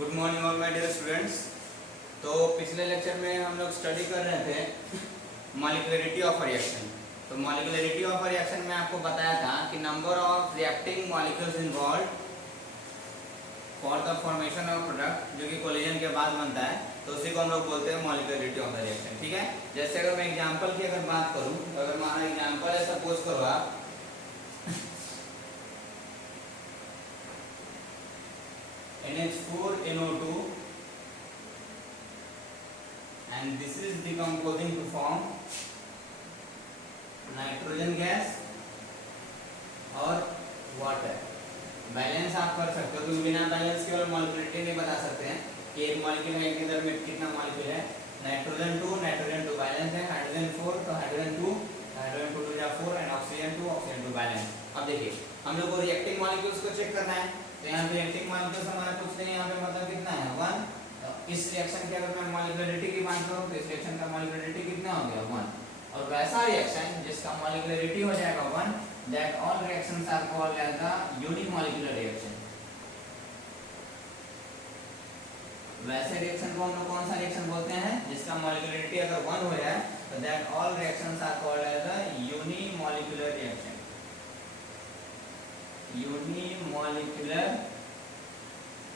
Good morning all my dear students. तो पिछले lecture में हम लोग स्टडी कर रहे थे मॉलिक्युलरिटी ऑफ रिएक्शन। तो मॉलिक्युलरिटी ऑफ रिएक्शन में आपको बताया था कि number of reacting molecules involve for the formation of product, जो कि कोलिजन के बाद बनता है, तो उसी को हम लोग बोलते हैं मॉलिक्युलरिटी ऑफ द रिएक्शन। ठीक है, जैसे अगर मैं एग्जांपल की अगर बात करूं, तो अगर हमारा एग्जांपल है, सपोज करो आप NH4NO2 and this is decomposing to form nitrogen gas और वाटर। बैलेंस आप कर सकते हो, क्योंकि बिना बैलेंस केवल मॉलिक्युलरिटी नहीं बता सकते हैं कि एक मॉलिक्यूल है, एक अंदर में कितना मॉलिक्यूल है। नाइट्रोजन 2 बैलेंस है, हाइड्रोजन 4 तो हाइड्रोजन 2 2 या 4 एंड ऑक्सीजन 2 बैलेंस। अब देखिए हम लोग को रिएक्टिंग मॉलिक्यूल्स को चेक करना है, तो यहाँ पे रिएक्टिंग मॉलिक्यूल्स हमारा कुछ नहीं, यहाँ पे मतलब कितना है 1। तो इस रिएक्शन की अगर मैं मॉलिक्युलरिटी की बात करूँ तो इस रिएक्शन का मॉलिक्युलरिटी कितना हो गया 1। और वैसा रिएक्शन जिसका मॉलिक्युलरिटी हो जाएगा 1, that all reactions are called as the unimolecular reaction. वैसे रिएक्शन को हम लोग कौन सा रिएक्शन बोलते हैं, जिसका मॉलिक्युलरिटी अगर 1 हो जाए, तो that all reactions are called as the unimolecular reaction. Unimolecular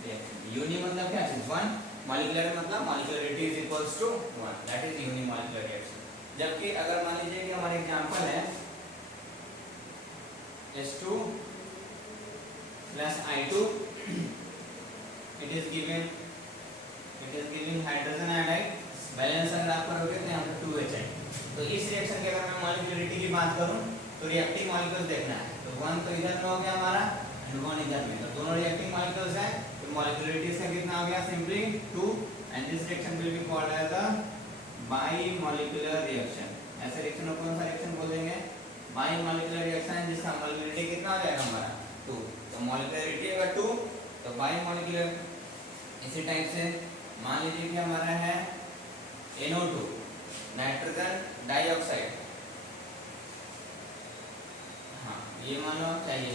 reaction, uni मतलब क्या चीज 1, मॉलिक्यूलर मतलब molecularity is equals to 1, that is unimolecular reaction. जबकि अगर मान लीजिए कि हमारा एग्जांपल है H2 plus I2, it is given hydrogen iodide, balance अगर आप करोगे तो यहाँ पे 2H है। तो इस रिएक्शन की अगर मैं मॉलिक्युलरिटी की बात करूँ तो रिएक्टिंग मॉलिक्यूल्स देखना है, तो 1 तो इधर में हो गया हमारा एंड 1 इधर में, तो दोनों रिएक्टिंग मॉलिक्यूल्स हैं, तो मॉलिक्युलरिटी इसका कितना हो गया, simply 2, and this reaction will be called as the bimolecular reaction. ऐसे रिएक्शन को कौन सा रिएक्शन बोलेंगे, बाइमॉलिक्यूलर रिएक्शन, जिसका मॉलिक्युलरिटी कितना हो जाएगा हमारा 2। तो मॉलिक्युलरिटी अगर 2 तो बाइमॉलिक्यूलर। इसी टाइप से मान लीजिए कि हमारा है NO2 नाइट्रोजन डाइऑक्साइड, हाँ ये मानो चाहिए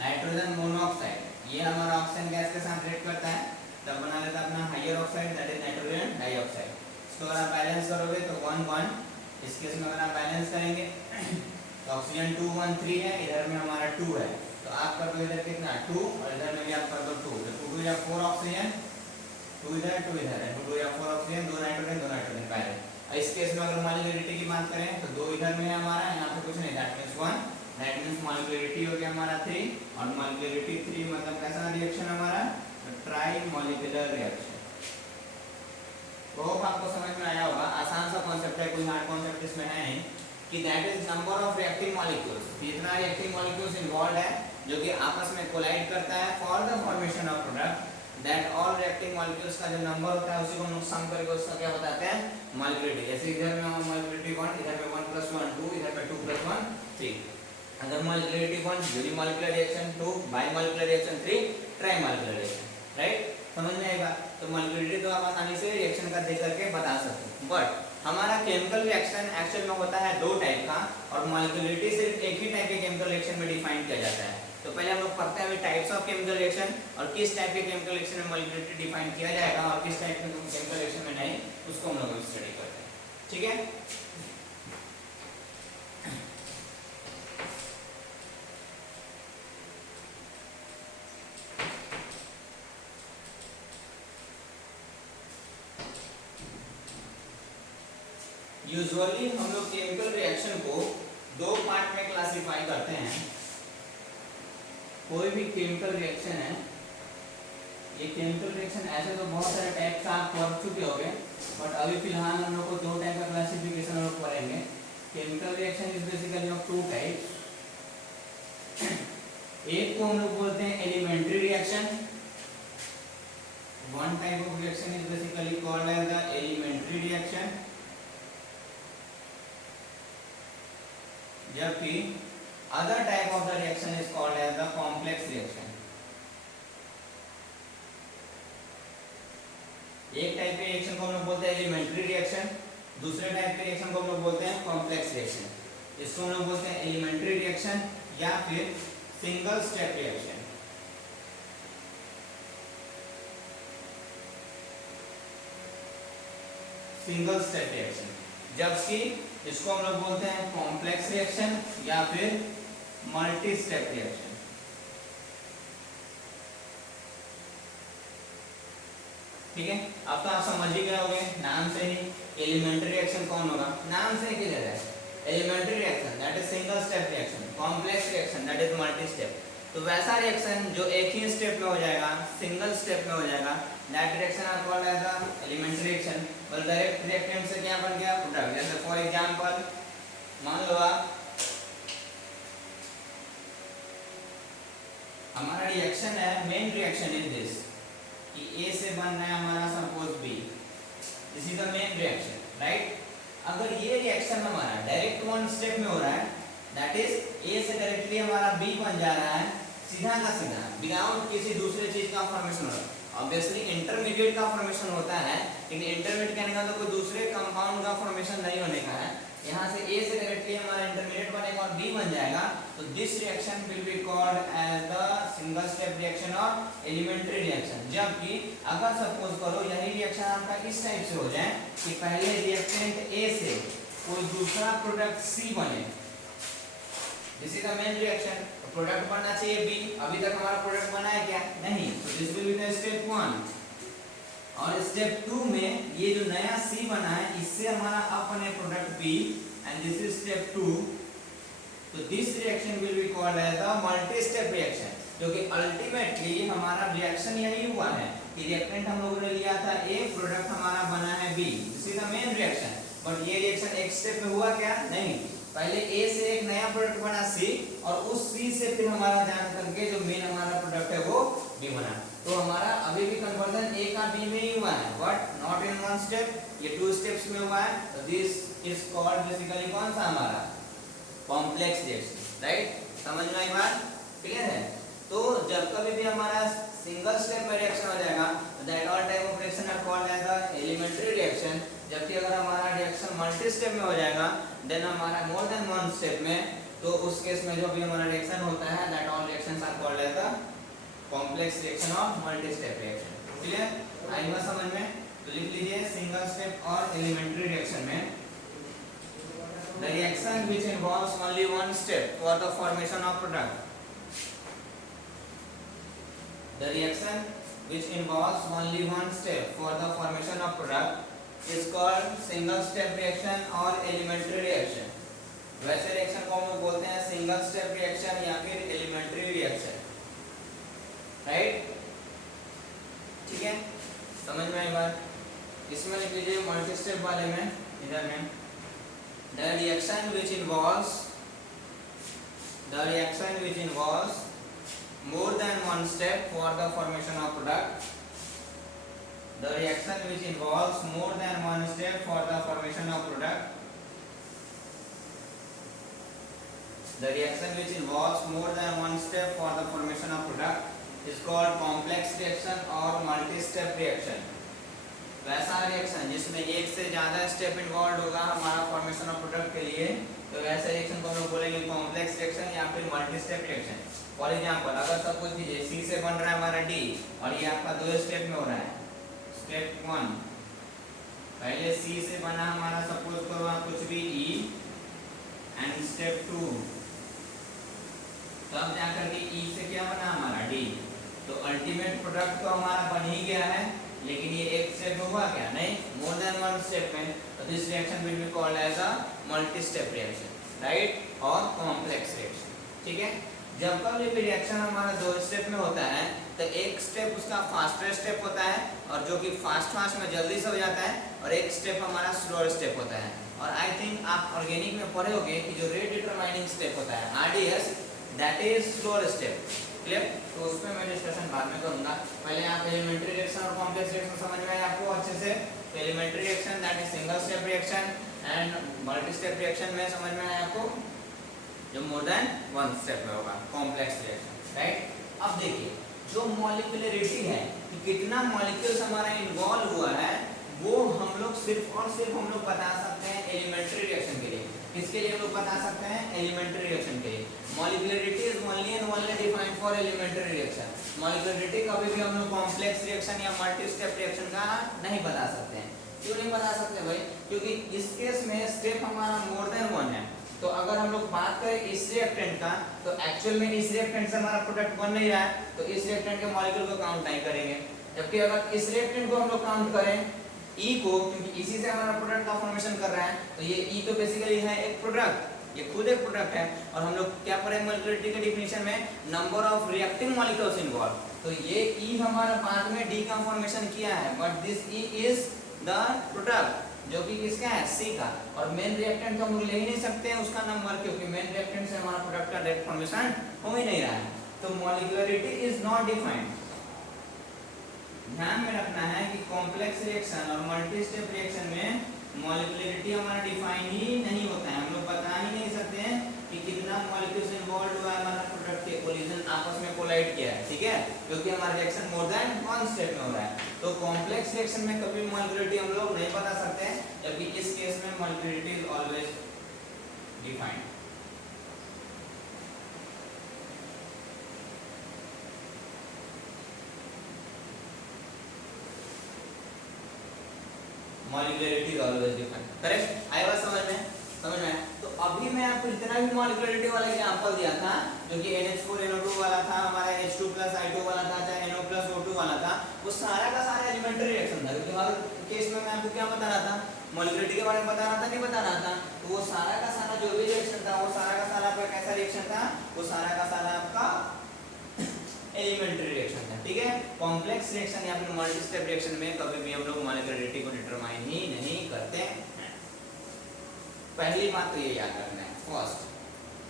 नाइट्रोजन मोनोऑक्साइड, ये हमारा ऑक्सीजन गैस के साथ रिएक्ट करता है, तब बना लेता अपना higher oxide, that is nitrogen dioxide. इसको अगर आप बैलेंस करोगे तो 1 1, इस केस में अगर आप बैलेंस करेंगे तो ऑक्सीजन 2 1 3 है, इधर में हमारा 2 है, तो आप कर दो इधर कितना 2 और इधर में भी आप कर दो 2, तो 2 या 4 ऑक्सीजन, 2 इधर 2 इधर है, 2 या 4 ऑक्सीजन, 2 नाइट्रोजन बैलेंस। इस केस में अगर मॉलिक्युलरिटी की बात करें तो 2 इधर में है हमारा, यहाँ पे कुछ नहीं, दैट मींस 1, दैट मींस मॉलिक्युलरिटी हो गया हमारा 3, और मॉलिक्युलरिटी 3 मतलब कैसा रिएक्शन हमारा, ट्राई मॉलिक्यूलर रिएक्शन। तो आपको समझ में आया होगा, आसान सा कॉन्सेप्ट है, कोई हार्ड कॉन्सेप्ट इसमें है नहीं, कि that is number of reacting molecules, कितना रिएक्टिंग मॉलिक्यूल्स इन्वॉल्वड है जो कि आपस में कोलाइड करता है for the formation of product, that all reacting molecules का जो नंबर होता है उसी को हम लोग सम करके उसका क्या बताते हैं, मॉलिक्युलरिटी। जैसे इधर में हम मॉलिक्युलरिटी 1, इधर में 1 + 1 2, इधर में 2 + 1 3। अगर molecularity 1 unimolecular reaction, 2 bimolecular reaction, 3 trimolecular reaction, right, समझ में आएगा। तो मॉलिक्युलरिटी तो आप आसानी से रिएक्शन का देख करके बता सकते हो, बट हमारा केमिकल रिएक्शन एक्चुअल में होता है 2 टाइप का, और मॉलिक्युलरिटी सिर्फ एक ही टाइप के केमिकल रिएक्शन में डिफाइन किया जाता है। तो पहले हम लोग पढ़ते हैं टाइप्स ऑफ केमिकल रिएक्शन, और किस टाइप के केमिकल रिएक्शन में मॉलिक्युलरिटी डिफाइन किया जाएगा और किस टाइप के केमिकल रिएक्शन में नहीं, उसको हम लोग स्टडी करते हैं। ठीक है, यूजुअली हम लोग केमिकल रिएक्शन को 2 पार्ट में क्लासिफाई करते हैं। कोई भी केमिकल रिएक्शन है, ये केमिकल रिएक्शन ऐसे तो बहुत सारे टाइप का आप पढ़ चुके होंगे, बट अभी फिलहाल हम लोग को 2 टाइप का क्लासिफिकेशन हम लोग पढ़ेंगे। Chemical reaction is basically of 2 types. एक को हम लोग बोलते हैं elementary reaction, one type of reaction is basically called as the elementary reaction, जबकि other type of the reaction is called as the complex reaction. एक टाइप के reaction को हम लोग बोलते हैं एलिमेंट्री रिएक्शन, दूसरे टाइप के रिएक्शन को हम लोग बोलते हैं कॉम्प्लेक्स रिएक्शन। इसको हम लोग बोलते हैं एलिमेंट्री रिएक्शन या फिर single step reaction. Single step reaction, जबकि इसको हम लोग बोलते हैं कॉम्प्लेक्स रिएक्शन या फिर मल्टी स्टेप रिएक्शन। ठीक है, अब तो आप समझ ही गए होंगे नाम से ही एलिमेंट्री रिएक्शन कौन होगा, नाम से ही क्लियर है। Elementary reaction that is single step reaction, complex reaction that is multi step. तो वैसा रिएक्शन जो एक ही स्टेप में हो जाएगा, सिंगल स्टेप में हो जाएगा, that reaction are called as the elementary reaction. और डायरेक्ट रिएक्टेंट से क्या बन गया, प्रोडक्ट। जैसे फॉर एग्जांपल मान लो आप हमारा रिएक्शन है, मेन रिएक्शन इज दिस कि A से बन रहा है हमारा suppose B, this is the main reaction, right. अगर ये रिएक्शन हमारा डायरेक्ट वन स्टेप में हो रहा है, दैट इज A से डायरेक्टली हमारा B बन जा रहा है, सीधा का सीधा, विदाउट किसी दूसरे चीज का फॉर्मेशन हो रहा है। ऑब्वियसली इंटरमीडिएट का फॉर्मेशन होता है, लेकिन इंटरमीडिएट कहने का तो कोई दूसरे कंपाउंड का फॉर्मेशन नहीं होने का है। यहाँ से A से डायरेक्टली हमारा इंटरमीडिएट बनेगा और B बन जाएगा, तो this reaction will be called as the single step reaction और एलिमेंट्री रिएक्शन। जबकि अगर सपोज करो यही रिएक्शन आपका इस टाइप से हो जाए कि पहले रिएक्टेंट A से कोई दूसरा प्रोडक्ट C बने, this is the main reaction, product बनना चाहिए B, अभी तक हमारा प्रोडक्ट बना है क्या, नहीं, तो this will be the step 1। और स्टेप 2 में ये जो नया C बना है, इससे हमारा अब बने product B and this is step 2। तो this reaction will be called as the multi step reaction, जो कि अल्टीमेटली हमारा रिएक्शन यही हुआ है कि रिएक्टेंट हम लोगों ने लिया था A, प्रोडक्ट हमारा बना है B, this is the main reaction. But ये रिएक्शन एक स्टेप में हुआ क्या, नहीं, पहले A से एक नया प्रोडक्ट बना C और उस C से फिर हमारा जान करके जो मेन हमारा प्रोडक्ट है वो B बना। तो हमारा अभी भी कन्वर्जन A का B में ही हुआ है, but not in one step, ये 2 स्टेप्स में हुआ है। तो दिस इज कॉल्ड बेसिकली कौन सा हमारा कॉम्प्लेक्स रिएक्शन, राइट। समझ में आई बात, क्लियर है। तो जब कभी भी हमारा सिंगल स्टेप में रिएक्शन हो जाएगा, that all type of reaction are called as the elementary reaction. जबकि अगर हमारा रिएक्शन मल्टी स्टेप में हो जाएगा, देन हमारा मोर देन वन स्टेप में, तो उस केस में जो भी हमारा रिएक्शन होता है, that all reactions are called as the complex reaction और मल्टी स्टेप रिएक्शन। क्लियर, आई बात समझ में। तो लिख लीजिए सिंगल स्टेप और एलिमेंट्री रिएक्शन में the reaction which involves only one step for the formation of product, the reaction which involves only one step for the formation of product is called single step reaction or elementary reaction। वैसे reaction को हम बोलते हैं single step reaction या फिर elementary reaction, right. ठीक है, समझ में आई बात। इसमें लिख लीजिए मल्टी स्टेप वाले में, इधर में the reaction which involves more than one step for the formation of product, the reaction which involves more than one step for the formation of product, the reaction which involves more than one step for the formation of product is called complex reaction or multi step reaction। वैसा reaction जिसमें एक से ज्यादा step involve होगा हमारा formation of product के लिए, तो वैसे रिएक्शन को हम लोग बोलेंगे कॉम्प्लेक्स रिएक्शन या फिर multi step reaction. For example अगर सब कुछ कीजिए C से बन रहा है हमारा D और ये आपका 2 स्टेप में हो रहा है। स्टेप 1 पहले C से बना हमारा सपोज करो कुछ भी E एंड स्टेप 2 तब जाकर के E से क्या बना हमारा D। तो अल्टीमेट प्रोडक्ट तो हमारा बन ही गया है, लेकिन ये एक स्टेप में हुआ क्या, नहीं, मोर देन वन स्टेप में। तो this reaction will be called as a multi step reaction, right, और कॉम्प्लेक्स रिएक्शन। ठीक है, जब कभी भी रिएक्शन हमारा 2 स्टेप में होता है, तो एक स्टेप उसका फास्टर स्टेप होता है और जो कि फास्ट में जल्दी से हो जाता है, और एक स्टेप हमारा स्लोअर स्टेप होता है। और आई थिंक आप ऑर्गेनिक में पढ़े होंगे कि जो रेट डिटरमाइनिंग स्टेप होता है RDS, that is slower step. Clear, तो उस पर मैं डिस्कशन बाद में करूंगा। पहले आप एलिमेंट्री रिएक्शन और कॉम्प्लेक्स रिएक्शन समझ में आए आपको अच्छे से। Elementary reaction that is single step reaction and multi step reaction में समझ में आया आपको जो मोर देन वन स्टेप में होगा कॉम्प्लेक्स रिएक्शन, राइट। अब देखिए जो मॉलिक्यूलरिटी है कि कितना मॉलिक्यूल्स हमारा इन्वॉल्व हुआ है, वो हम लोग सिर्फ और सिर्फ हम लोग बता सकते हैं एलिमेंट्री रिएक्शन के लिए। किसके लिए हम लोग बता सकते हैं, एलिमेंट्री रिएक्शन के लिए। Molecularity is only and only defined for elementary reaction. Molecularity कभी भी हम लोग कॉम्प्लेक्स रिएक्शन या मल्टी स्टेप रिएक्शन का नहीं बता सकते हैं। क्यों नहीं बता सकते भाई? क्योंकि इस केस में स्टेप हमारा मोर देन 1 है। तो अगर हम लोग बात करें इस रिएक्टेंट का, तो एक्चुअल में इस रिएक्टेंट से हमारा प्रोडक्ट बन नहीं रहा है, तो इस रिएक्टेंट के मॉलिक्यूल को काउंट नहीं करेंगे। जबकि अगर इस रिएक्टेंट को हम लोग काउंट करें ई को, क्योंकि इसी से हमारा प्रोडक्ट का फॉर्मेशन कर रहा है, तो ये ई तो बेसिकली है एक प्रोडक्ट, ये खुद एक प्रोडक्ट है। और हम लोग क्या पढ़े मॉलिक्यूलरिटी के डिफिनेशन में? Number of reacting molecules involve. तो ये ई हमारा बाद में डी का फॉर्मेशन किया है, but this E is the product जो कि किसका है? सी का। और मेन रिएक्टेंट तो हम लोग ले ही नहीं सकते हैं उसका नंबर, क्योंकि मेन रिएक्टेंट से हमारा प्रोडक्ट का डायरेक्ट फॉर्मेशन हो ही नहीं रहा है। तो मॉलिक्यूलरिटी इज नॉट डिफाइंड। ध्यान में रखना है कि कॉम्प्लेक्स रिएक्शन और मल्टी स्टेप रिएक्शन में मॉलिक्यूलरिटी हमारा डिफाइन ही नहीं होता है। हम लोग बता ही नहीं सकते हैं कि कितना मॉलिक्यूल्स इन्वॉल्व हुआ है हमारा प्रोडक्ट के कोलिजन आपस में कोलाइड किया है, ठीक है, क्योंकि हमारा रिएक्शन मोर देन 1 स्टेप में हो रहा है। तो कॉम्प्लेक्स रिएक्शन में कभी मॉलिक्यूलरिटी हम लोग नहीं बता सकते हैं, जबकि इस केस में molecularity is always defined. Molecularity is always defined, correct? आई बात समझ में? समझ में? तो अभी मैं आपको इतना भी मॉलिक्यूलरिटी वाला एग्जांपल दिया था, जो कि NH4NO2 वाला था, हमारा H2+I2 वाला था, चाहे NO+O2 वाला था, वो सारा का सारा एलिमेंट्री रिएक्शन था। क्योंकि हर केस में मैं आपको क्या बता रहा था? मॉलिक्यूलरिटी के बारे में बता रहा था, नहीं बता रहा था? तो वो सारा का सारा जो भी रिएक्शन था, वो सारा का सारा आपका कैसा रिएक्शन था? वो सारा का सारा आपका एलिमेंट्री रिएक्शन था, ठीक है? कॉम्प्लेक्स रिएक्शन या फिर मल्टी स्टेप रिएक्शन में कभी भी हम लोग मॉलिक्यूलरिटी को डिटरमाइन ही नहीं करते हैं। पहली बात तो ये याद रखना है फर्स्ट,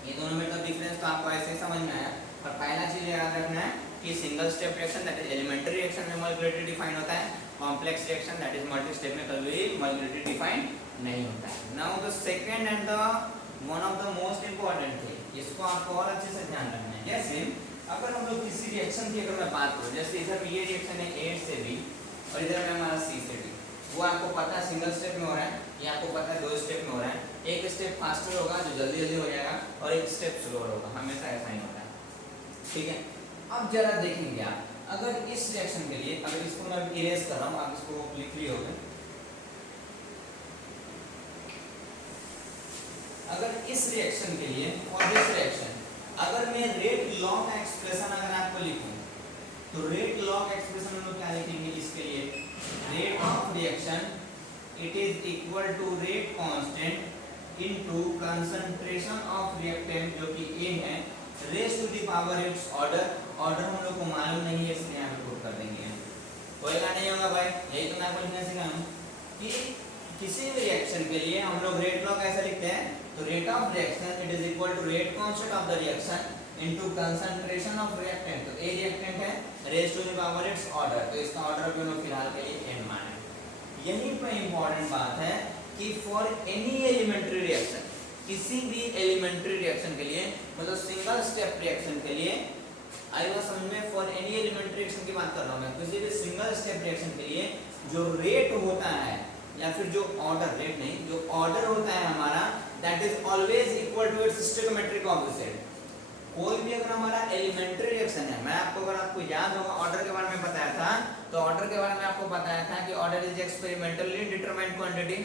ये दोनों में तो डिफरेंस तो आपको ऐसे समझ में आया। और पहला चीज याद रखना है कि single step reaction that is elementary reaction में मॉलिक्यूलरिटी डिफाइन होता है, complex reaction that is multi step में कभी मॉलिक्यूलरिटी डिफाइन नहीं होता है। Now the second and the one of the most important thing, इसको आपको और अच्छे से ध्यान रखना है। जैसे अगर हम लोग किसी रिएक्शन की अगर मैं बात करूं, जैसे इधर ये रिएक्शन है A से B और इधर में हमारा C से D, वो आपको पता है सिंगल स्टेप में हो रहा है, ये आपको पता है 2 स्टेप में हो रहा है। एक स्टेप फास्टर होगा जो जल्दी जल्दी हो जाएगा, और एक स्टेप स्लोअर होगा, हमेशा ऐसा ही होता है, ठीक है? अब जरा देखेंगे आप, अगर इस रिएक्शन के लिए, अगर इसको मैं इरेज कर रहा हूं, आप इसको लिख लिए होंगे, अगर इस रिएक्शन के लिए और दिस रिएक्शन, अगर मैं रेट लॉ का एक्सप्रेशन अगर आपको लिखूं, तो रेट लॉ का एक्सप्रेशन हम लोग क्या लिखेंगे इसके लिए? Rate of reaction it is equal to rate constant into concentration of reactant जो कि A है, raise to the power its order. Order हम लोग को मालूम नहीं है, इसलिए यहाँ पे पुट कर देंगे। होएगा नहीं होगा भाई? यही तो मैं आपको लिखने सिखाऊं कि किसी भी रिएक्शन के लिए हम लोग रेट लॉ कैसे लिखते हैं? तो rate of reaction it is equal to rate constant of the reaction into concentration of reactant. तो A रिएक्टेंट है, raise to the power its order, तो इसका ऑर्डर भी हम लोग फिलहाल के लिए n माने। यहीं पे इंपॉर्टेंट बात है कि फॉर एनी एलिमेंट्री रिएक्शन, किसी भी एलिमेंट्री रिएक्शन के लिए, मतलब सिंगल स्टेप रिएक्शन के लिए, आई बात समझ में? फॉर एनी एलिमेंट्री रिएक्शन की बात कर रहा हूं मैं, किसी भी सिंगल स्टेप रिएक्शन के लिए जो रेट होता है या फिर जो ऑर्डर, रेट नहीं, जो ऑर्डर होता है हमारा, that is always equal to its stoichiometric opposite. कोई भी अगर हमारा एलिमेंट्री रिएक्शन है, मैं आपको, अगर आपको याद होगा ऑर्डर के बारे में बताया था, तो ऑर्डर के बारे में आपको बताया था कि order is experimentally determined quantity.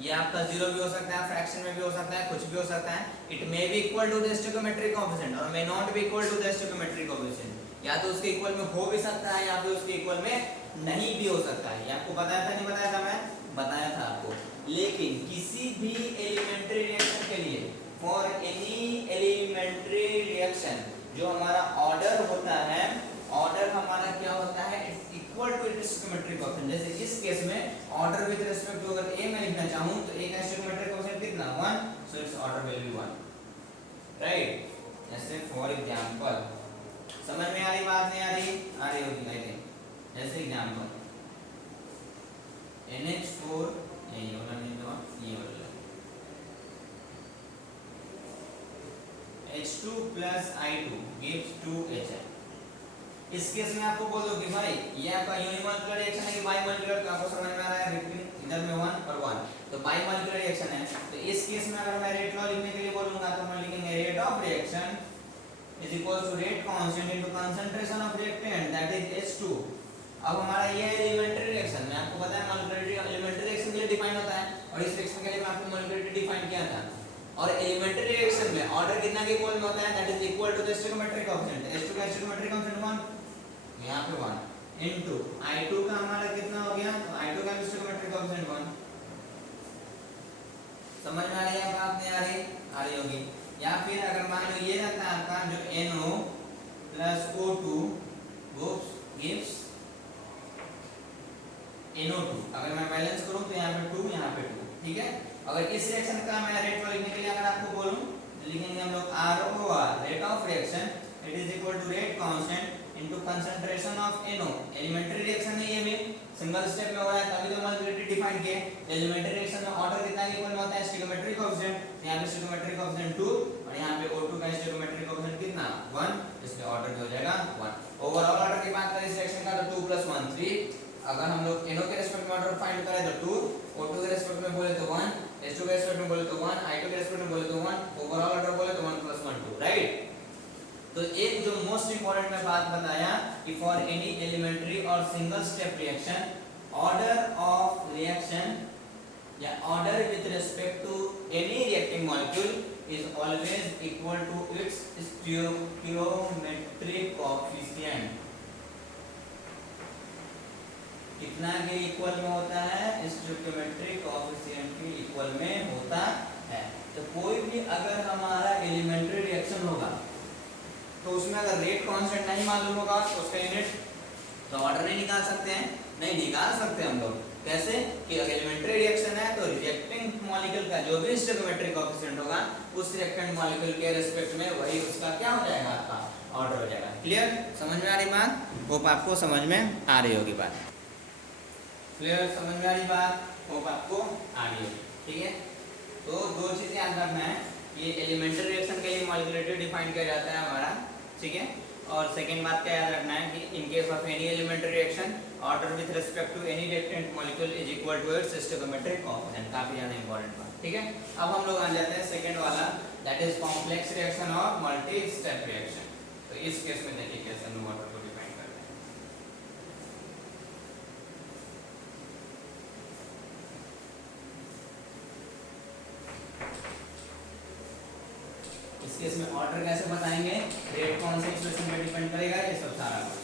ये आपका जीरो भी हो सकता है, फ्रैक्शन में भी हो सकता है, कुछ भी हो सकता है। It may be equal to the stoichiometric coefficient और may not be equal to the stoichiometric coefficient. या तो उसके इक्वल में हो भी सकता है या फिर उसके इक्वल में नहीं भी हो सकता है। ये आपको बताया था, नहीं बताया था? मैं बताया था आपको। लेकिन किसी भी एलिमेंट्री रिएक्शन के लिए, फॉर एनी एलिमेंट्री रिएक्शन, जो हमारा ऑर्डर होता है, ऑर्डर हमारा क्या होता है? Its equal to its stoichiometric coefficient. जैसे इस केस में ऑर्डर विद रिस्पेक्ट टू अगर A मैं लिखना चाहूं, तो A का स्टोइकोमेट्रिक कोएफिशिएंट कितना? 1, so it's order will be 1, right? जैसे फॉर एग्जांपल, समझ में आ रही बात? नहीं आ रही? आ रही होगी आई थिंक। जैसे एग्जांपल NH4, ये वाला नहीं तो ये वाला, H2+I2 gives 2HI। इस केस में आपको बोल दो कि भाई ये आपका यूनिमॉलिक्यूलर रिएक्शन है कि बाइमॉलिक्यूलर, आपको समझ में आ रहा है? इधर में 1 और 1, तो बाइमॉलिक्यूलर रिएक्शन है। तो इस केस में अगर मैं रेट लॉ लिखने के लिए बोलूंगा, तो हम लिखेंगे rate of reaction is equal to rate constant into concentration of reactant that is H2। अब हमारा ये एलिमेंट्री रिएक्शन, मैं आपको पता है मॉलिक्यूलर एलिमेंट्री रिएक्शन के लिए डिफाइन होता है, और इस रिएक्शन के लिए मैं आपको मॉलिक्यूलर डिफाइन किया था। और एलिमेंट्री रिएक्शन में ऑर्डर कितना के इक्वल में होता है, that is equal to the stoichiometric coefficient. H2 का स्टोइकोमेट्रिक कोएफिशिएंट 1, यहां पे 1 इनटू I2 का हमारा कितना हो गया, तो I2 का स्टोइकोमेट्रिक कोएफिशिएंट 1। समझ में आ रही है बात, नहीं आ रही? आ रही होगी। या फिर अगर मान लो ये रहता है आपका जो NO plus O2 gives NO2, अगर मैं बैलेंस करूं तो यहाँ पे 2 यहाँ पे 2, ठीक है। अगर इस रिएक्शन का मैं रेट लिखने के लिए अगर आपको बोलूं तो लिखेंगे हम लोग ROR, rate of reaction, it is equal to rate constant into concentration of NO। Elementary reaction है ये भी, सिंगल स्टेप में हो रहा है, तभी तो मॉलिक्यूलरिटी डिफाइन किए। एलिमेंट्री रिएक्शन में ऑर्डर कितना के इक्वल में होता है, स्टोइकोमेट्रिक कोएफिशिएंट, यहाँ पे स्टोइकोमेट्रिक कोएफिशिएंट 2 और यहाँ पे O2 का स्टोइकोमेट्रिक कोएफिशिएंट कितना 1, इसलिए ऑर्डर हो जाएगा 1। ओवरऑल ऑर्डर की बात करें इस रिएक्शन का तो 2 + 1 3। अगर हम लोग NO के रेस्पेक्ट में ऑर्डर फाइंड करें तो 2, O2 के रेस्पेक्ट में बोले तो 1, H2 के रेस्पेक्ट में बोले तो 1, I2 के रेस्पेक्ट में बोले तो 1, ओवरऑल ऑर्डर बोले तो 1 + 1 2, राइट। तो एक जो मोस्ट इंपॉर्टेंट मैं बात बताया कि फॉर एनी एलिमेंट्री और single step reaction, order of reaction या order with respect to any reacting molecule is always equal to its stoichiometric coefficient. कितना के इक्वल में होता है, स्टोइकोमेट्रिक कोएफिशिएंट के इक्वल में होता है। तो कोई भी अगर हमारा एलिमेंट्री रिएक्शन होगा तो उसमें अगर रेट कांस्टेंट नहीं मालूम होगा तो उसका यूनिट तो ऑर्डर नहीं निकाल सकते हैं, नहीं निकाल सकते हम लोग। कैसे कि अगर एलिमेंट्री रिएक्शन है तो रिएक्टिंग मॉलिक्यूल का जो भी स्टोइकोमेट्रिक कोएफिशिएंट होगा उस रिएक्टेंट मॉलिक्यूल के रिस्पेक्ट में वही उसका क्या हो जाएगा, आपका ऑर्डर हो जाएगा। क्लियर? समझ में आ रही बात? होप आपको समझ में आ रही होगी बात। क्लियर? समझ में आ रही बात? होप आपको आ रही होगी, ठीक है। तो दो चीजें याद रखना है, ये एलिमेंट्री रिएक्शन के लिए मॉलिक्यूलरिटी डिफाइन किया जाता है हमारा, ठीक है। और सेकंड बात क्या याद रखना है कि in case of any elementary reaction, order with respect to any reactant molecule is equal to its stoichiometric coefficient. काफी ज्यादा इंपॉर्टेंट बात, ठीक है। अब हम लोग आ जाते हैं सेकंड वाला, दैट इज कॉम्प्लेक्स रिएक्शन और मल्टी स्टेप रिएक्शन। तो इस केस में देखिए कैसे हम ऑर्डर को डिफाइन करते हैं। इस केस में ऑर्डर कैसे बताएंगे, रेट कौन से एक्सप्रेशन पे डिपेंड करेगा, ये सब सारा कुछ।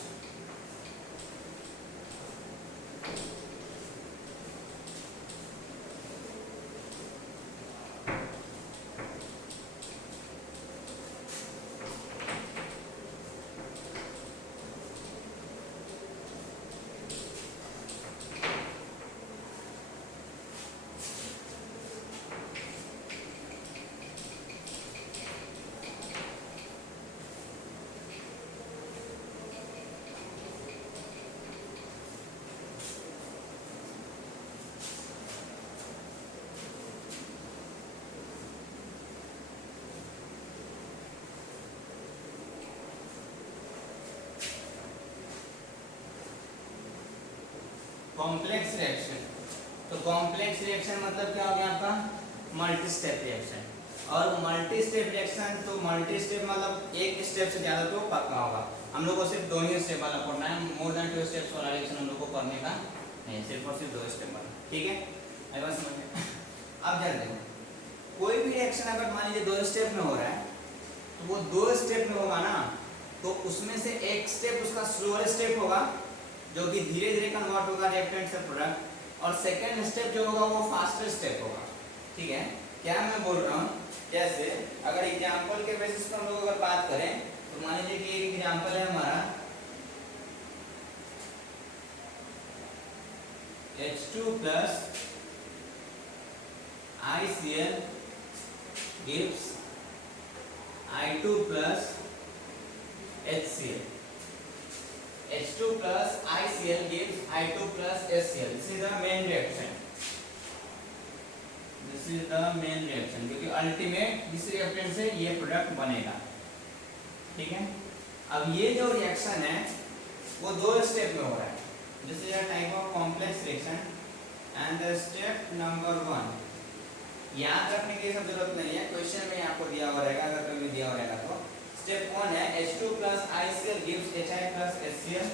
कॉम्प्लेक्स रिएक्शन, तो कॉम्प्लेक्स रिएक्शन मतलब क्या हो गया आपका, मल्टी स्टेप रिएक्शन। और मल्टी स्टेप रिएक्शन, तो मल्टी स्टेप मतलब एक स्टेप से ज्यादा तो पक्का होगा। हम लोग को सिर्फ 2 ही स्टेप वाला पढ़ना है, मोर देन 2 स्टेप्स वाला रिएक्शन हम लोग को पढ़ने का नहीं, सिर्फ और सिर्फ 2 स्टेप वाला, ठीक है। आई बात समझ में? अब जरा देखो, कोई भी रिएक्शन अगर मान लीजिए 2 स्टेप में हो रहा है तो वो 2 स्टेप में होगा ना, तो उसमें से एक स्टेप उसका स्लोअर स्टेप होगा जो कि धीरे धीरे कन्वर्ट होगा रिएक्टेंट से प्रोडक्ट, और सेकंड स्टेप जो होगा वो फास्टर स्टेप होगा, ठीक है। क्या मैं बोल रहा हूँ, जैसे अगर एग्जांपल के बेसिस पर हम लोग अगर बात करें तो मान लीजिए कि एक एग्जांपल है हमारा H2 plus ICl gives I2 plus HCl. H2 plus ICl gives I2 plus HCl. This is the main reaction. This is the main reaction क्योंकि अल्टीमेट इस रिएक्टेंट से ये प्रोडक्ट बनेगा, ठीक है। अब ये जो रिएक्शन है वो 2 स्टेप में हो रहा है। This is a type of complex reaction and the step number 1, याद रखने की सब जरूरत नहीं है, क्वेश्चन में आपको दिया हुआ रहेगा, अगर कभी दिया हुआ रहेगा तो स्टेप 1 है H2 plus ICl gives HI plus HCl,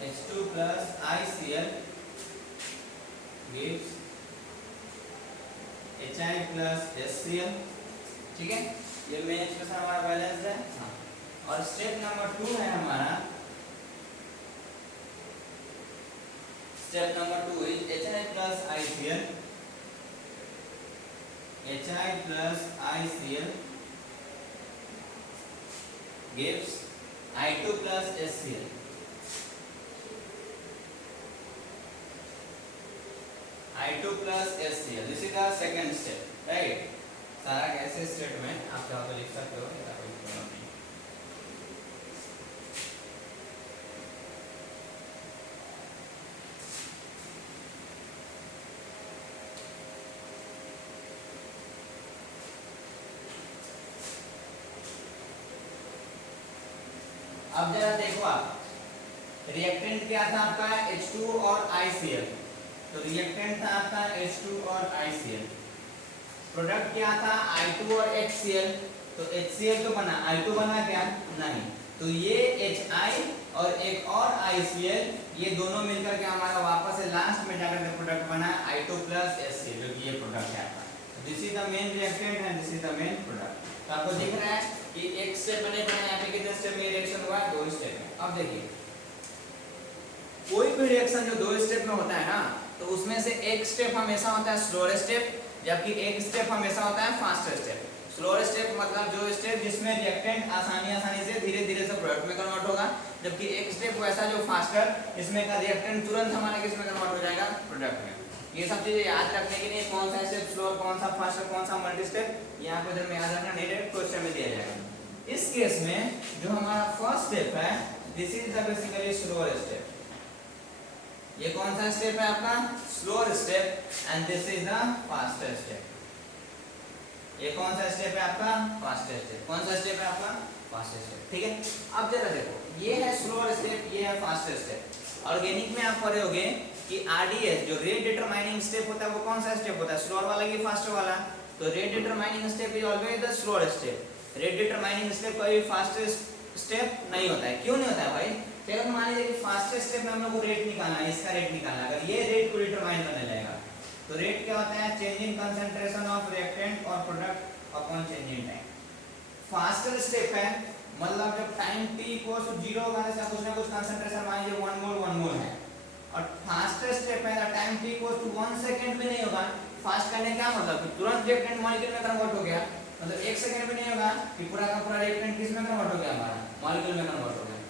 H2 plus ICl gives HI plus HCl। ठीक है, ये मेन एक्सप्रेशन हमारा बैलेंस्ड है। हाँ, और स्टेप नंबर 2 है हमारा, step number 2 is HI plus ICl, HI plus ICl gives I2 plus HCl। I2 plus HCl, this is the second step, right? सारा कैसे स्टेटमेंट आप चाहो तो लिख सकते हो, ऐसा कोई प्रॉब्लम नहीं। अब जरा देखो आप, रिएक्टेंट क्या था आपका H2 और ICl, तो रिएक्टेंट था आपका H2 और ICl। प्रोडक्ट क्या था I2 और HCl, तो HCl तो बना, I2 बना क्या नहीं, तो ये HI और एक और ICl, ये दोनों मिलकर के हमारा वापस से लास्ट में जाकर के प्रोडक्ट बना I2 plus HCl, जो कि ये प्रोडक्ट है आपका। This is the main reactant and this is the main product. तो आपको दिख रहा है कि एक स्टेप बने बने, यहाँ पे कितने स्टेप में रिएक्शन हुआ है, 2 स्टेप में। अब देखिए, कोई भी रिएक्शन जो 2 स्टेप में होता है ना, तो उसमें से एक स्टेप हमेशा होता है स्लोअर स्टेप, जबकि एक स्टेप हमेशा होता है फास्टर स्टेप। स्लोअर स्टेप मतलब जो स्टेप जिसमें रिएक्टेंट आसानी से धीरे धीरे से प्रोडक्ट में कन्वर्ट होगा, जबकि एक स्टेप वैसा जो फास्टर, इसमें का रिएक्टेंट तुरंत हमारा किस में कन्वर्ट हो जाएगा, प्रोडक्ट में। ये सब चीजें याद रखने के लिए कौन सा स्टेप स्लोअर, कौन सा फास्टर, कौन सा मल्टी स्टेप, यहाँ पे जब याद रखना नहीं, क्वेश्चन में दिया जाएगा। इस केस में जो हमारा फर्स्ट स्टेप है, this is the basically slower step. ये कौन सा स्टेप है आपका, slower step, and this is the faster step. ये कौन सा स्टेप है आपका, फास्टर स्टेप। कौन सा स्टेप है आपका, फास्टर स्टेप। ठीक है, अब जरा देखो, ये है स्लोअर स्टेप, ये है फास्टर स्टेप। ऑर्गेनिक में आप पढ़े होगे कि RDS जो रेट डिटरमाइनिंग स्टेप होता है, वो कौन सा स्टेप होता है, स्लोअर वाला कि फास्टर वाला, तो rate determining step is always the slower step. Rate determining step कभी फास्टर स्टेप नहीं होता है। क्यों नहीं होता है भाई, पहले मान लीजिए कि फास्टर स्टेप में हम लोग को रेट निकालना है, इसका रेट निकालना है, अगर ये रेट को डिटरमाइन करने जाएगा, तो रेट क्या होता है, change in concentration of reactant और product upon change in time. Faster step है मतलब जब टाइम t इक्वल टू 0 होगा, जैसे कुछ ना कुछ कंसंट्रेशन मान लीजिए 1 मोल है, और फास्टर स्टेप है time t equal to 1 second भी नहीं होगा। फास्ट करने क्या मतलब कि तुरंत रिएक्टेंट मॉलिक्यूल में कन्वर्ट हो गया, मतलब 1 सेकंड भी नहीं होगा कि पूरा का पूरा रिएक्टेंट किस में कन्वर्ट हो गया, हमारा मॉलिक्यूल में कन्वर्ट हो गया,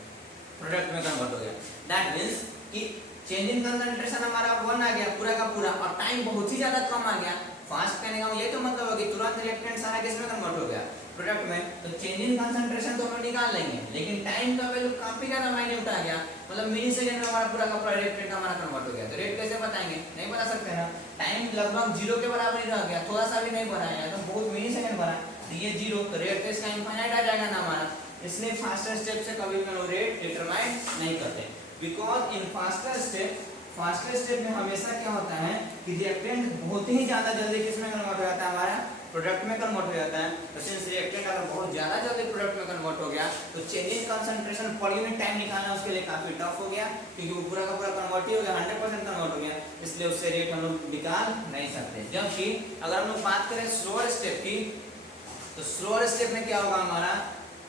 प्रोडक्ट में कन्वर्ट हो गया। दैट मींस कि चेंज इन कंसंट्रेशन हमारा 1 आ गया पूरा का पूरा, और टाइम बहुत ही ज्यादा कम आ गया। फास्ट करने का ये तो मतलब है कि तुरंत रिएक्टेंट सारा किस में कन्वर्ट हो गया, प्रोडक्ट में। तो चेंज इन कंसंट्रेशन तो हम निकाल लेंगे, लेकिन टाइम का वैल्यू काफी ज्यादा मायने आ गया, मतलब मिली सेकंड में हमारा पूरा का पूरा रिएक्टेंट हमारा कन्वर्ट हो गया। तो रेट कैसे बताएंगे, नहीं बता सकते ना, टाइम लगभग 0 के बराबर ही रह गया, थोड़ा सा भी नहीं बढ़ा है, तो बहुत मिली सेकंड बढ़ा, तो ये 0, तो रेट तो इसका इनफाइनाइट आ जाएगा ना हमारा। इसलिए फास्टर स्टेप से कभी भी रेट डिटरमाइन नहीं करते, बिकॉज इन फास्टर स्टेप में हमेशा क्या होता है कि रिएक्टेंट बहुत ही ज्यादा जल्दी किसमें कन्वर्ट हो जाता है, हमारा प्रोडक्ट में कन्वर्ट हो जाता है। तो सिंस रिएक्टेंट अगर बहुत ज्यादा जल्दी प्रोडक्ट में कन्वर्ट हो गया, तो change in concentration per unit time निकालना उसके लिए काफी टफ हो गया, क्योंकि वो पूरा का पूरा कन्वर्ट ही हो गया, 100% कन्वर्ट हो गया, इसलिए उससे रेट हम लोग निकाल नहीं सकते। जबकि अगर हम लोग बात करें स्लोअर स्टेप की, तो स्लोअर स्टेप में क्या होगा, हमारा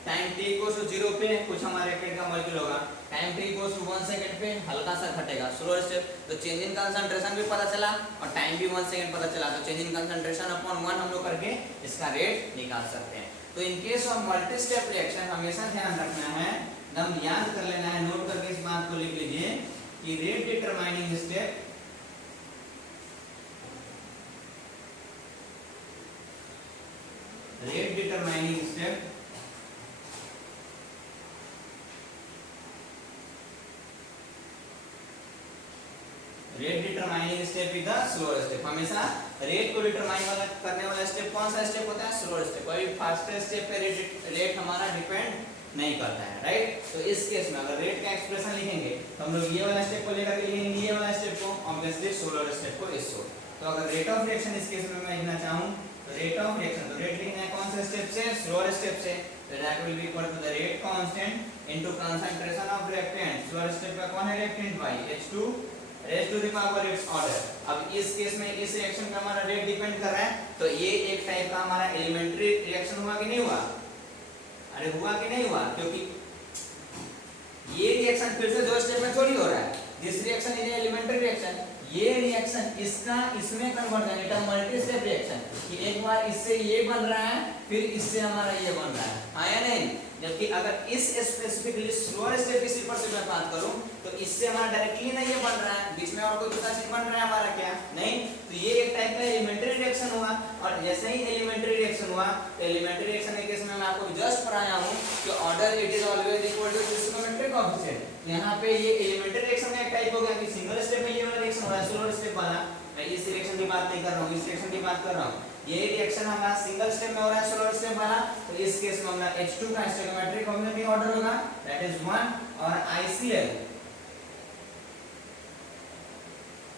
टाइम t इक्वल टू 0 पे कुछ हमारे रिएक्टेंट का मॉलिक्यूल होगा, time t equal to 1 second पे हल्का सा घटेगा, स्लोअर स्टेप। तो चेंज इन कंसंट्रेशन भी पता चला और टाइम भी 1 सेकंड पता चला, तो चेंज इन कंसंट्रेशन अपॉन 1 हम लोग करके इसका रेट निकाल सकते हैं। तो इन case of multi step reaction हमेशा ध्यान रखना है, एकदम याद कर लेना है, नोट करके इस बात को लिख लीजिए कि rate determining step rate determining step is the slower step. हमेशा रेट को डिटरमाइन वाला करने वाला स्टेप कौन सा स्टेप होता है, स्लोअर स्टेप। कोई फास्टर स्टेप पे रेट हमारा डिपेंड नहीं करता है, राइट। तो इस केस में अगर रेट का एक्सप्रेशन लिखेंगे तो हम लोग ये वाला स्टेप को लेकर के लिखेंगे, ये वाला स्टेप को, ऑब्वियसली स्लोअर स्टेप को इस ओर। तो अगर रेट ऑफ रिएक्शन इस केस में मैं लिखना चाहूं तो रेट ऑफ रिएक्शन, तो रेट लिखना है कौन से स्टेप से, स्लोअर स्टेप से। तो that will be equal to the rate constant into concentration of reactant. Slower step का कौन है रिएक्टेंट भाई, H2 raise to the power its order. अब इस केस में इस रिएक्शन पे हमारा रेट डिपेंड कर रहा है, तो ये एक टाइप का हमारा एलिमेंट्री रिएक्शन हुआ कि नहीं हुआ, अरे हुआ कि नहीं हुआ, क्योंकि ये रिएक्शन फिर से दो स्टेप में थोड़ी हो रहा है। This reaction is elementary reaction, ये रिएक्शन इसका इसमें कन्वर्ट करना, इट मल्टी स्टेप रिएक्शन, कि एक बार इससे ये बन रहा है फिर इससे हमारा ये बन रहा है, हाँ या नहीं। जबकि अगर इस स्पेसिफिकली स्लोअर स्टेप की पर से मैं बात करूं तो इससे हमारा डायरेक्टली नहीं ये बन रहा है, बीच में और कोई दूसरा चीज बन रहा है हमारा क्या नहीं, तो ये एक टाइप का एलिमेंट्री रिएक्शन हुआ। और जैसे ही एलिमेंट्री रिएक्शन हुआ तो एलिमेंट्री रिएक्शन के केस में मैं आपको जस्ट पढ़ाया हूं कि order it is always equal to stoichiometric coefficient. यहां पे ये एलिमेंट्री रिएक्शन का एक टाइप हो गया कि सिंगल स्टेप में ये वाला रिएक्शन हो रहा है, स्लोअर स्टेप वाला। मैं इस रिएक्शन की बात नहीं कर रहा हूं, इस रिएक्शन की बात कर रहा हूं। ये रिएक्शन हमारा सिंगल स्टेप में हो रहा है, स्लोअर स्टेप वाला, तो इस केस में हमारा H2 का स्टोइकोमेट्रिक कोएफिशिएंट ऑर्डर होगा, दैट इज 1, और ICl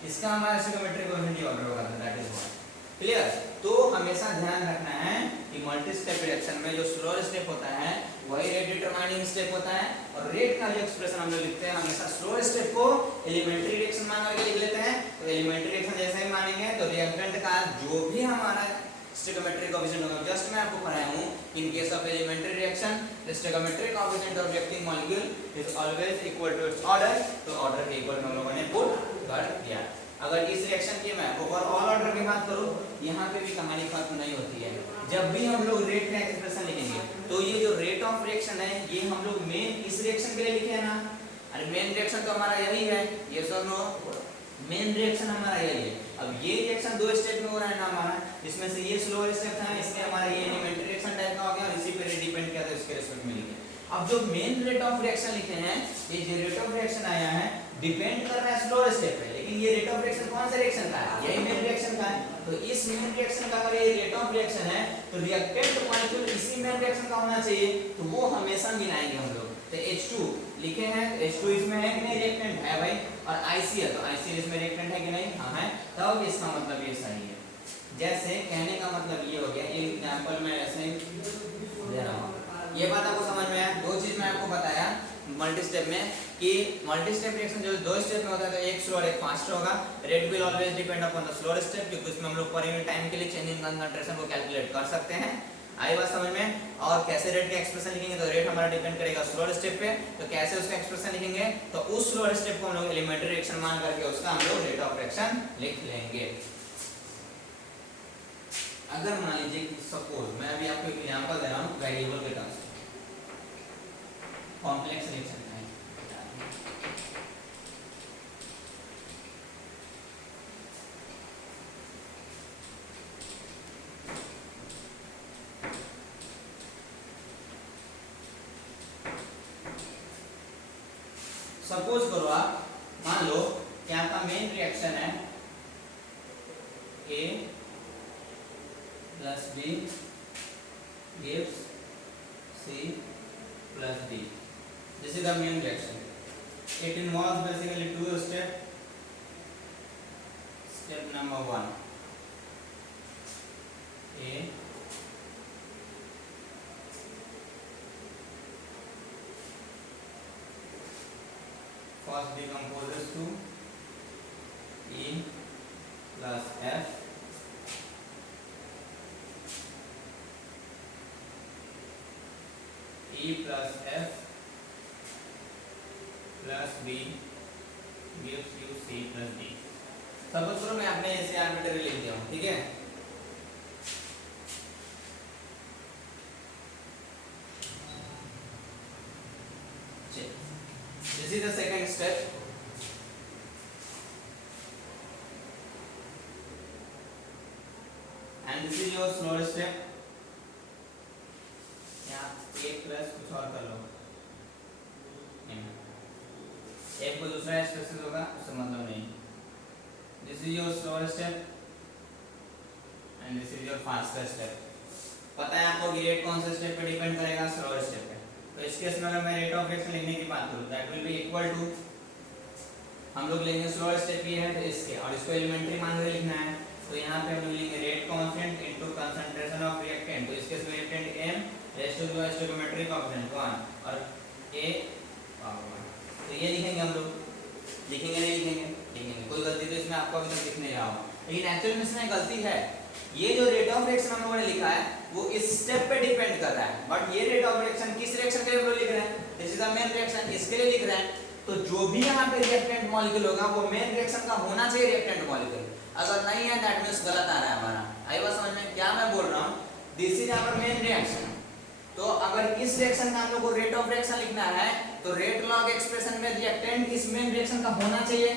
इसका हमारा स्टोइकोमेट्रिक कोएफिशिएंट ऑर्डर होगा, दैट इज 1। क्लियर। तो हमेशा ध्यान रखना है कि मल्टी स्टेप रिएक्शन में जो स्लोअर स्टेप होता है वही रेट डिटरमाइनिंग स्टेप होता है, और रेट का जो एक्सप्रेशन हम लोग लिखते हैं हमेशा स्लोअर स्टेप को एलिमेंट्री रिएक्शन मान करके लिख लेते हैं। तो एलिमेंट्री रिएक्शन जैसे ही मानेंगे तो रिएक्टेंट का जो भी हमारा स्टोइकोमेट्रिक कोएफिशिएंट होगा, जस्ट मैं आपको पढ़ाया हूं in case of elementary reaction the stoichiometric coefficient of reacting molecule is always equal to its order. तो ऑर्डर के इक्वल हम लोगों ने पुट कर दिया। अगर इस रिएक्शन की मैं ओवरऑल ऑर्डर की बात करूं, यहाँ पे भी कहानी खत्म नहीं होती है। जब भी हम लोग रेट का एक्सप्रेशन लिखेंगे तो ये जो रेट ऑफ रिएक्शन है ये हम लोग मेन इस रिएक्शन के लिए लिखे हैं ना, अरे मेन रिएक्शन तो हमारा यही है, ये सुनो मेन रिएक्शन हमारा यही है। अब ये रिएक्शन दो स्टेप में हो रहा है ना हमारा, इसमें से ये स्लोअर स्टेप था, इसमें हमारा ये एलिमेंट्री रिएक्शन टाइप का हो गया, और इसी पे डिपेंड किया तो इसके रिस्पेक्ट में लिखे। अब जो मेन रेट ऑफ रिएक्शन लिखे हैं, ये जो रेट ऑफ रिएक्शन आया है डिपेंड कर रहा है स्लोअर स्टेप पे, लेकिन ये रेट ऑफ रिएक्शन कौन सा रिएक्शन का है, यही मेन रिएक्शन का है। तो इस मेन रिएक्शन का अगर ये रेट ऑफ रिएक्शन है तो रिएक्टेंट मॉलिक्यूल इसी मेन रिएक्शन का होना चाहिए, तो वो हमेशा मिलाएंगे हम लोग। तो H2 लिखे हैं, H2 इसमें है कि नहीं, रिएक्टेंट है भाई, और ICl तो ICl इसमें रिएक्टेंट है कि नहीं, हां है, तब इसका मतलब ये सही है। जैसे कहने का मतलब ये हो गया, एक एग्जांपल मैं ऐसे दे रहा हूं, ये बात आपको समझ में आया। दो चीज मैं आपको बताया मल्टी स्टेप में कि मल्टी स्टेप रिएक्शन जो दो स्टेप में होता है तो एक स्लो और एक फास्ट होगा। Rate will always depend upon the slower step, क्योंकि उसमें हम लोग पर यूनिट टाइम के लिए चेंज इन कंसंट्रेशन को कैलकुलेट कर सकते हैं। आई बात समझ में। और कैसे रेट का एक्सप्रेशन लिखेंगे, तो रेट हमारा डिपेंड करेगा स्लोअर स्टेप पे, तो कैसे उसका एक्सप्रेशन लिखेंगे, तो उस स्लोअर स्टेप को हम लोग एलिमेंट्री रिएक्शन मान करके उसका हम लोग रेट ऑफ रिएक्शन लिख लेंगे। अगर मान लीजिए कि सपोज मैं अभी आपको एक एग्जांपल दे रहा हूं वेरिएबल के टर्म्स कॉम्प्लेक्स रिएक्शन का है। सपोज करो आप मान लो कि आपका मेन रिएक्शन है A plus B gives C plus D. This is the main reaction. It involves basically two steps. Step number 1, A first decomposes to E plus F E plus F plus B gives you C plus D। Suppose करो मैं अपने ऐसे arbitrary लिख दिया हूं, ठीक है। This is the second step. And this is your slower step. यहाँ A प्लस कुछ और कर लो, एक को दूसरा एक्सप्रेशन होगा उससे मतलब नहीं। This is your slower step and this is your faster step। पता है आपको कि रेट कौन से स्टेप पे डिपेंड करेगा, स्लोअर स्टेप पे। तो इस केस में अगर मैं रेट ऑफ रिएक्शन लिखने की बात करूं, that will be equal to, हम लोग लेंगे स्लोअर स्टेप ये है तो इसके, और इसको एलिमेंट्री मान के लिखना है, तो यहाँ पे हम लोग लिखेंगे rate constant into concentration of reactant. तो इस केस में reactant M raised to the stoichiometric coefficient 1 और a पावर 1। तो ये लिखेंगे हम लोग, लिखेंगे नहीं लिखेंगे? लिखेंगे। कोई गलती तो इसमें आपको अभी तक दिख नहीं रहा होगा, लेकिन एक्चुअली में इसमें गलती है। ये जो रेट ऑफ रिएक्शन हम लोगों ने लिखा है वो इस स्टेप पे डिपेंड कर रहा है, बट ये रेट ऑफ रिएक्शन किस रिएक्शन के लिए हम लोग लिख रहे हैं? This is the main reaction, इसके लिए लिख रहे हैं। तो जो भी यहाँ पे रिएक्टेंट मॉलिक्यूल होगा वो मेन रिएक्शन का होना चाहिए रिएक्टेंट मॉलिक्यूल। अगर नहीं है दैट मींस गलत आ रहा है हमारा। आई बात समझ में क्या मैं बोल रहा हूँ? This is our main reaction. तो अगर इस रिएक्शन का हम लोग को रेट ऑफ रिएक्शन लिखना है तो रेट लॉग एक्सप्रेशन में रिएक्टेंट इस मेन रिएक्शन का होना चाहिए,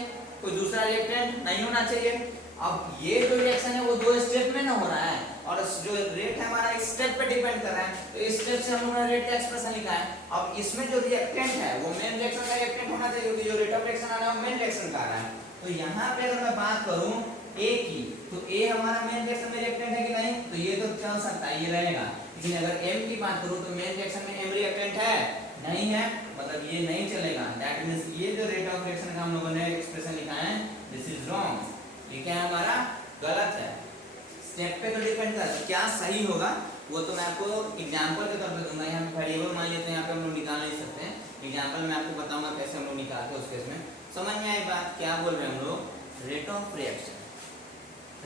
कोई दूसरा रिएक्टेंट नहीं होना चाहिए। अब ये जो रिएक्शन है वो 2 स्टेप में ना हो रहा है और जो रेट है हमारा इस स्टेप पे डिपेंड कर रहा है, तो इस स्टेप से हम लोगों ने रेट का एक्सप्रेशन लिखा है। अब इसमें जो रिएक्टेंट है वो मेन रिएक्शन का रिएक्टेंट होना चाहिए, क्योंकि जो रेट ऑफ रिएक्शन आ रहा है वो मेन रिएक्शन का आ रहा है। तो यहाँ पे अगर मैं बात करूं A की, तो A हमारा मेन रिएक्शन में रिएक्टेंट है कि नहीं? तो ये तो चल सकता है, ये रहेगा। लेकिन अगर M की बात करूं तो मेन रिएक्शन में M रिएक्टेंट है नहीं है, मतलब ये नहीं चलेगा। दैट मींस ये जो रेट ऑफ रिएक्शन का हम लोगों ने एक्सप्रेशन लिखा है दिस इज रॉन्ग। ये क्या है हमारा? गलत है। स्टेप पे तो डिपेंड करता है, क्या सही होगा वो तो मैं आपको एग्जांपल के तौर पे दूंगा। यहाँ पे वेरिएबल मान लेते हैं, यहाँ पे हम लोग निकाल नहीं सकते हैं। एग्जांपल मैं आपको बताऊंगा कैसे हम लोग निकालते हैं उस केस में। समझ में आई बात? क्या बोल रहे हैं हम लोग? Rate of reaction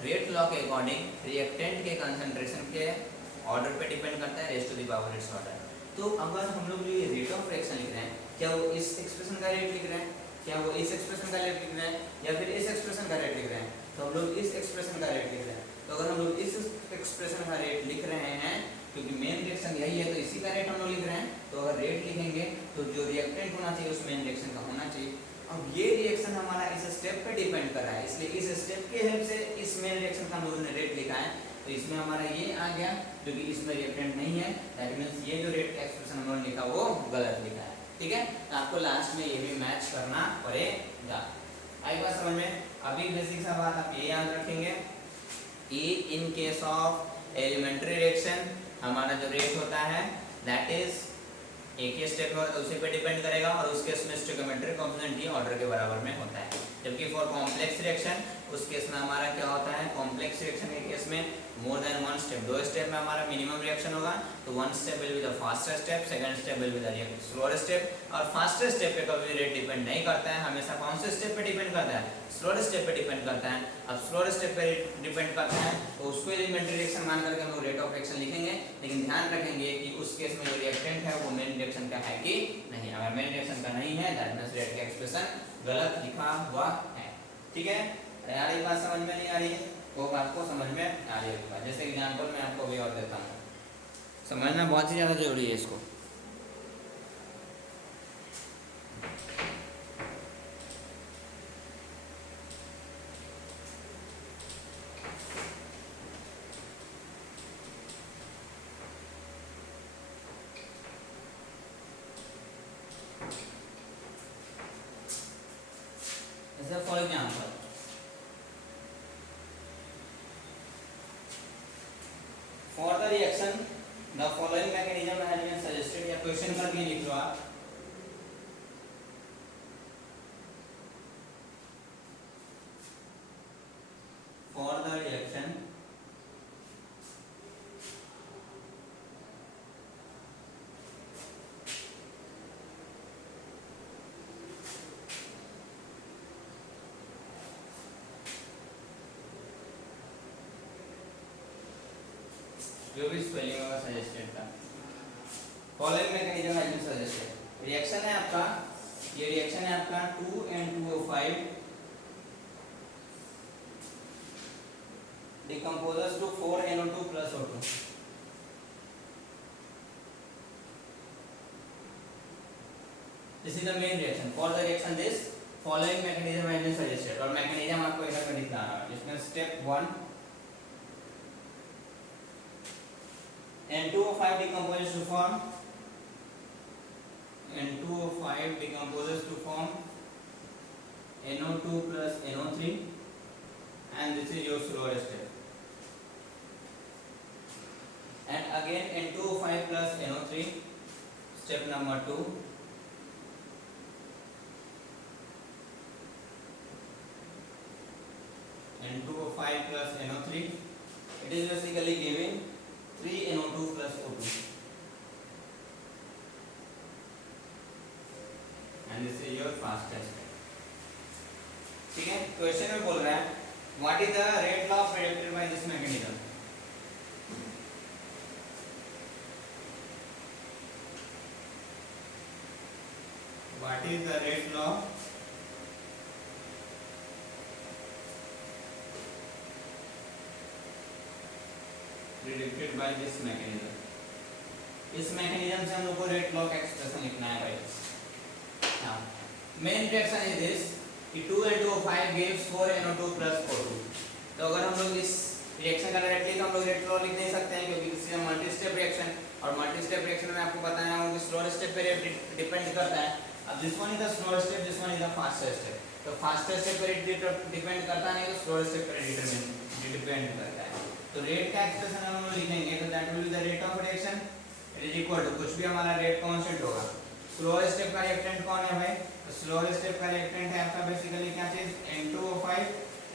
rate law के अकॉर्डिंग रिएक्टेंट के कंसंट्रेशन के ऑर्डर पे डिपेंड करता है, raise to the power its order. तो अगर हम लोग ये रेट ऑफ रिएक्शन लिख रहे हैं, क्या वो इस एक्सप्रेशन का रेट लिख रहे हैं, क्या वो इस एक्सप्रेशन का रेट लिख रहे हैं, या फिर इस एक्सप्रेशन का रेट लिख रहे हैं? तो हम लोग इस एक्सप्रेशन का रेट लिख रहे हैं। तो अगर हम लोग इस एक्सप्रेशन का रेट लिख रहे हैं, क्योंकि मेन रिएक्शन यही है तो इसी का रेट हम लोग लिख रहे हैं, तो अगर रेट लिखेंगे तो जो रिएक्टेंट होना चाहिए उस मेन रिएक्शन का होना चाहिए। अब ये रिएक्शन हमारा इस स्टेप पे डिपेंड कर रहा है, इसलिए इस स्टेप की हेल्प से इस मेन रिएक्शन का हम लोगों ने रेट लिखा है। तो इसमें हमारा ये आ गया, क्योंकि इसमें रिएक्टेंट नहीं है, दैट मींस ये जो रेट का एक्सप्रेशन हम लोगों ने लिखा वो गलत लिखा है। ठीक है, तो आपको लास्ट में ये भी मैच करना पड़ेगा। आई बात समझ में? अभी बेसिक सा बात आप ये याद रखेंगे कि in case of elementary reaction हमारा जो रेट होता है दैट इज एक ही स्टेप में उसी पे डिपेंड करेगा, और उस केस में स्टोइकोमेट्रिक कोएफिशिएंट ही ऑर्डर के बराबर में होता है। जबकि फॉर कॉम्प्लेक्स रिएक्शन उस केस में हमारा क्या होता है? कॉम्प्लेक्स रिएक्शन के केस में मोर देन 1 स्टेप, 2 स्टेप में हमारा मिनिमम रिएक्शन होगा। तो 1 step will be the faster step, second step will be the slower step. और फास्टर स्टेप पे कभी रेट डिपेंड नहीं करता है, हमेशा कौन से स्टेप पे डिपेंड करता है? स्लोअर स्टेप पे डिपेंड करता है। अब स्लोअर स्टेप पे डिपेंड करता है तो उसको एलिमेंट्री रिएक्शन मान करके हम लोग रेट ऑफ रिएक्शन लिखेंगे, लेकिन ध्यान रखेंगे कि उस केस में जो रिएक्टेंट है वो मेन रिएक्शन का है कि नहीं। अगर मेन रिएक्शन का नहीं है दैट मींस रेट का एक्सप्रेशन गलत लिखा हुआ है। ठीक है, यार ये बात समझ में नहीं आ रही है? वो बात को समझ में आ रही है। जैसे एग्जांपल मैं आपको भी और देता हूँ, समझना बहुत ही ज़्यादा जरूरी है इसको। जैसे for example for the reaction the following mechanism has been suggested, या क्वेश्चन कर दिए लिख लो आप। for the reaction जो भी स्पेलिंग होगा सजेस्टेड था। Following mechanism has been suggested. Reaction है आपका, ये रिएक्शन है आपका 2N2O5 decomposes to 4NO2 plus O2। This is the main reaction. For the reaction this following mechanism has been suggested, और मैकेनिज्म आपको इधर पे दिख रहा है, जिसमें step 1 N2O5 decomposes to form N2O5 decomposes to form NO2 plus NO3, and this is your slower step. And again N2O5 plus NO3, step number 2, N2O5 plus NO3, it is basically giving 3NO2 plus O2, and this is your fastest step. ठीक है, question में बोल रहा है what is the rate law predicted by this mechanism. What is the rate law predicted by this mechanism. इस mechanism से हम लोग को रेट लॉ का एक्सप्रेशन लिखना है भाई। हाँ, मेन रिएक्शन इज दिस कि 2N2O5 gives 4NO2 plus 4 तो अगर हम लोग इस रिएक्शन का डायरेक्टली तो हम लोग रेट लॉ लिख नहीं सकते हैं क्योंकि this is multi step reaction और मल्टी स्टेप रिएक्शन में आपको बताया है कि स्लो स्टेप पे डिपेंड करता है। अब this one is the slow step, this one is the faster step, तो फास्टर स्टेप पे डिपेंड करता नहीं तो स्लो स्टेप पे डिपेंड करता है। तो रेट का एक्सप्रेशन हम लोग लिखेंगे तो that will be the rate of reaction is equal to कुछ भी हमारा रेट कांस्टेंट होगा। स्लो स्टेप का रिएक्टेंट कौन है भाई, तो स्लो स्टेप का रिएक्टेंट है आपका बेसिकली क्या चीज N2O5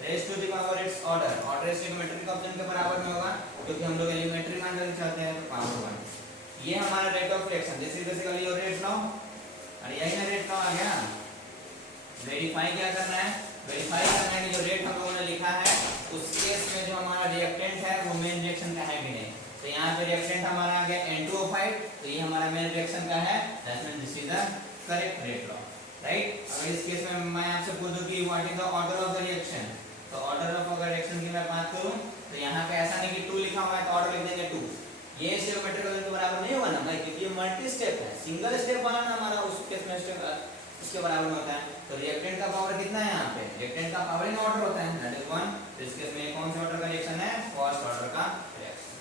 raise to the power its order, order stoichiometric option के बराबर में होगा क्योंकि हम लोग एलिमेंट्री मान लेना चाहते हैं तो पावर 1। ये हमारा rate of reaction, this is basically your rate law और यही ना रेट लॉ आ गया। वेरीफाई क्या करना है, वेरीफाई करना है कि जो रेट हम लोगों ने लिखा है उस केस में जो हमारा रिएक्टेंट है वो मेन रिएक्शन का है कि नहीं। तो यहाँ पे रिएक्टेंट हमारा आ गया N2O5 तो ये हमारा मेन रिएक्शन का है, that means this is the correct rate law, right. अगर इस केस में मैं आपसे पूछूं कि what is the order of the reaction, तो ऑर्डर ऑफ अगर रिएक्शन की मैं बात करूं तो यहाँ पे ऐसा नहीं कि 2 लिखा हुआ है तो ऑर्डर लिख देंगे 2, ये स्टिग्मेट्रिक के बराबर नहीं होगा ना भाई क्योंकि ये मल्टी स्टेप है। सिंगल स्टेप वाला ना हमारा उस केस में इसके बराबर में होता है। तो रिएक्टेंट का पावर कितना है यहाँ पे, रिएक्टेंट का पावर इन ऑर्डर होता है दैट इज 1। तो इस केस में कौन से ऑर्डर का रिएक्शन है, फर्स्ट ऑर्डर का रिएक्शन।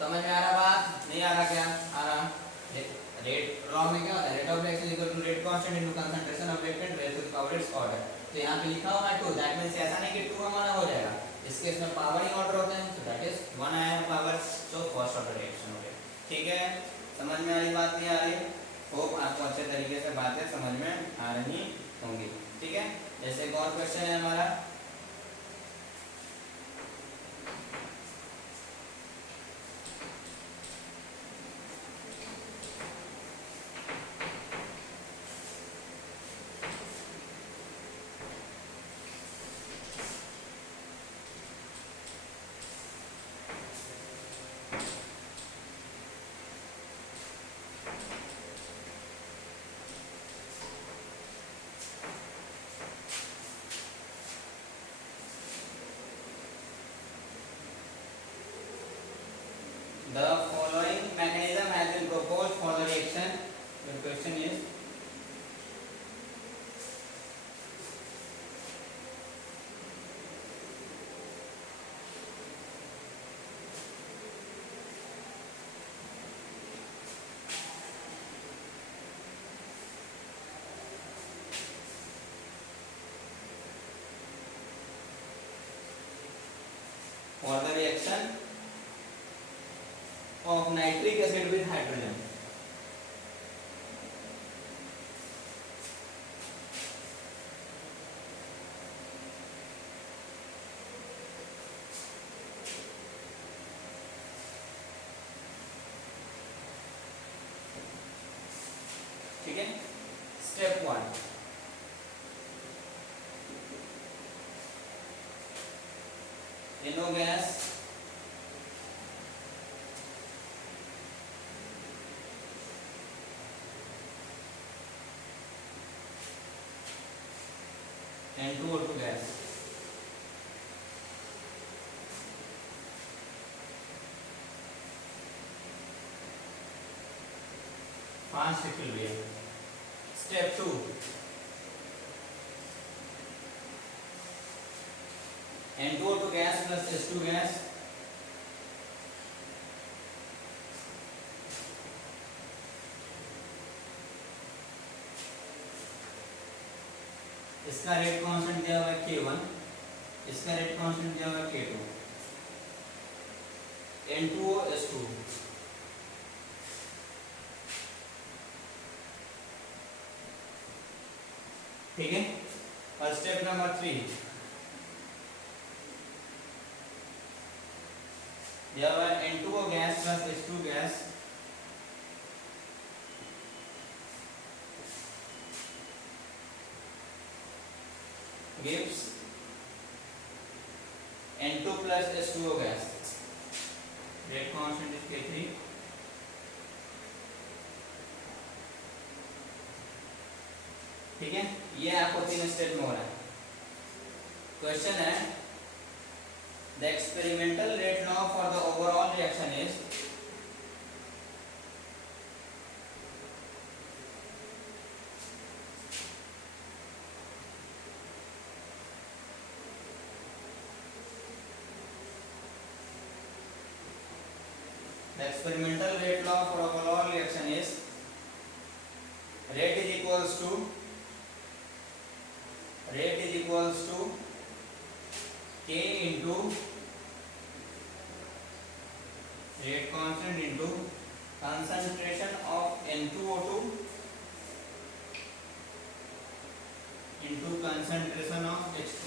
समझ में आ रहा बात, नहीं आ रहा क्या, आ रहा। रेट लॉ में क्या होता है, rate of reaction equal to rate constant into concentration of reactant raise to the power its order. तो यहाँ पे लिखा हुआ है 2, दैट मींस ऐसा नहीं कि 2 हमारा हो जाएगा, इस केस में पावर इन ऑर्डर होता है तो दैट इज 1 आया है पावर, तो फर्स्ट ऑर्डर रिएक्शन हो गया। ठीक है, समझ में आ रही बात, नहीं आ रही, होप आपको अच्छे तरीके से बातें समझ में आ रही होंगी। ठीक है, जैसे एक और क्वेश्चन है हमारा, the following mechanism has been proposed for the reaction. The question is for the reaction of nitric acid with hydrogen. ठीक है, step 1 NO gas N2O2 gas, fast equilibrium. Step 2 N2O2 gas plus H2 gas इसका rate constant दिया हुआ है K1, इसका rate constant दिया हुआ है K2, N2O H2 ठीक है। और स्टेप नंबर 3 दिया हुआ है N2O gas plus H2 gas gives N2 plus H2O gas. Rate constant is K3. ठीक है, ये आपको 3 स्टेप में हो रहा है। क्वेश्चन है the experimental rate law for the overall reaction is the experimental rate law for overall reaction is rate is equals to K into rate constant into concentration of N2O2 into concentration of H2.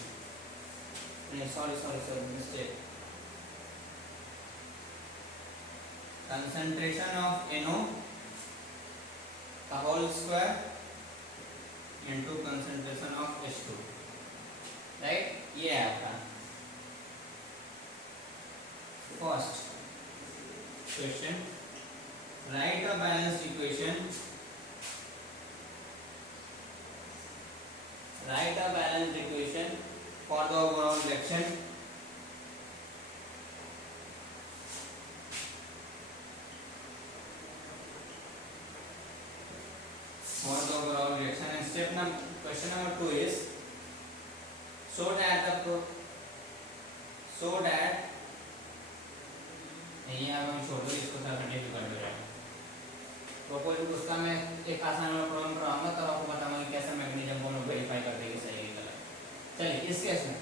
Sorry, mistake. Concentration of NO the whole square into concentration of H2, right? ये है आपका first question. Right a balanced equation, for the overall reaction and step number question number 2 is so that नहीं अब हम छोड़ दो इसको, थोड़ा डिफिकल्ट हो जाएगा। प्रोपोज उसका मैं एक आसान वाला प्रॉब्लम कराऊंगा तब आपको बताऊंगा कि कैसे मैग्नीशियम को हम लोग वेरीफाई कर देंगे सही है गलत। चलिए इस केस में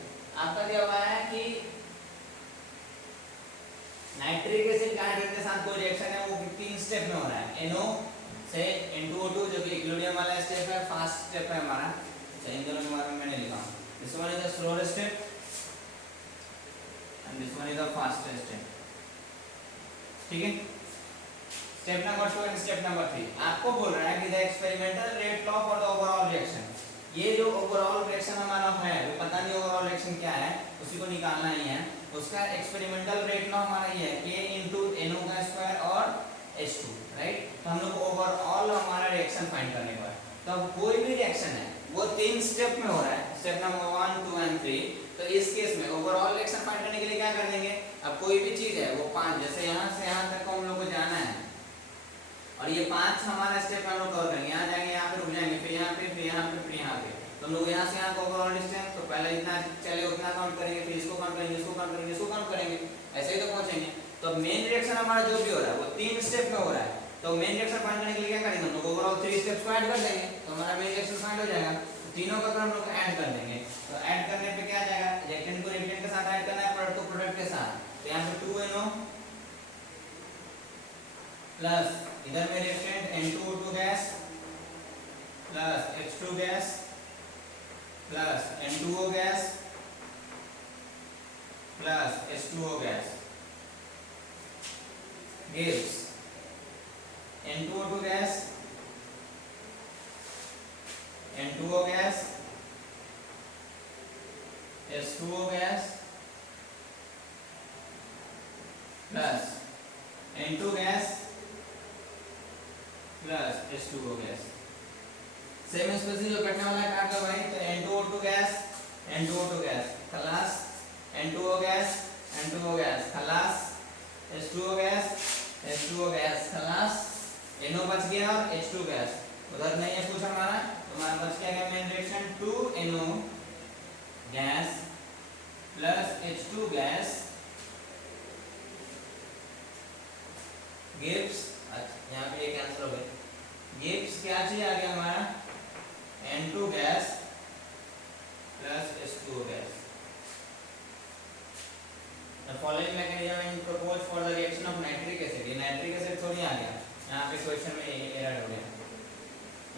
आपका दिया हुआ है कि नाइट्रिक एसिड हाइड्रोजन के साथ कोई रिएक्शन है वो 3 स्टेप में हो रहा है। NO से N2O2 जो कि इक्विलिब्रियम वाला स्टेप है, फास्ट स्टेप है हमारा। अच्छा इन दोनों के बारे में मैंने लिखा, this one is the slower step and this one is the fast step. ठीक है, step number 2 and step number 3 आपको बोल रहा है कि the experimental rate law for the overall reaction. ये जो ओवरऑल रिएक्शन हमारा है वो पता नहीं ओवरऑल रिएक्शन क्या है, उसी को निकालना ही है। उसका एक्सपेरिमेंटल रेट लॉ हमारा ये है K into NO का स्क्वायर और H2, राइट। तो हम लोग ओवरऑल हमारा रिएक्शन फाइंड करने का है। तो अब कोई भी रिएक्शन है वो 3 स्टेप में हो रहा है, स्टेप नंबर 1, 2 एंड 3। तो इस केस में ओवरऑल रिएक्शन फाइंड करने के लिए क्या कर देंगे, अब कोई भी चीज है वो 5, जैसे यहाँ से यहाँ तक हम लोग को जाना है और ये 5 हमारा स्टेप हम लोग कवर करेंगे। यहाँ जाएंगे, यहाँ पे रुक जाएंगे, फिर यहाँ पे, फिर यहाँ पे, फिर यहाँ पे। तो हम लोग यहाँ से यहाँ का ओवरऑल डिस्टेंस तो पहले इतना चले उतना काउंट करेंगे, फिर इसको काउंट करेंगे, इसको काउंट करेंगे, इसको काउंट करेंगे, ऐसे ही तो पहुंचेंगे। तो मेन रिएक्शन हमारा जो भी हो रहा है वो 3 स्टेप में हो रहा है। तो मेन रिएक्शन फाइंड करने के लिए क्या करेंगे, हम लोग ओवरऑल 3 स्टेप्स को ऐड कर देंगे तो हमारा मेन रिएक्शन फाइंड हो जाएगा। तीनों का हम लोग ऐड कर देंगे, तो ऐड करने पे क्या आ जाएगा, रिएक्टेंट को रिएक्टेंट के साथ ऐड करना है, प्रोडक्ट को प्रोडक्ट के साथ। तो यहाँ पे 2NO प्लस इधर में reactant N2O2 gas plus H2 gas plus N2O gas plus H2O gas gives N2O2 gas, N2O gas, H2O gas plus N2 gas plus H2O gas. Same species जो कटने वाला है काट लो भाई। तो N2O2 गैस, N2O2 गैस खलास, N2O gas, N2O gas खलास, H2O gas, H2O gas खलास, NO बच गया और H2 गैस उधर नहीं है कुछ हमारा, तो हमारा बच गया main reaction 2NO gas plus H2 gas gives, अच्छा यहाँ पे ये कैंसिल हो गया, gives क्या चीज आ गया हमारा N2 gas plus H2O gas. The following mechanism is proposed for the reaction of nitric acid। ये नाइट्रिक एसिड थोड़ी आ गया, यहाँ पे क्वेश्चन में एरर हो गया।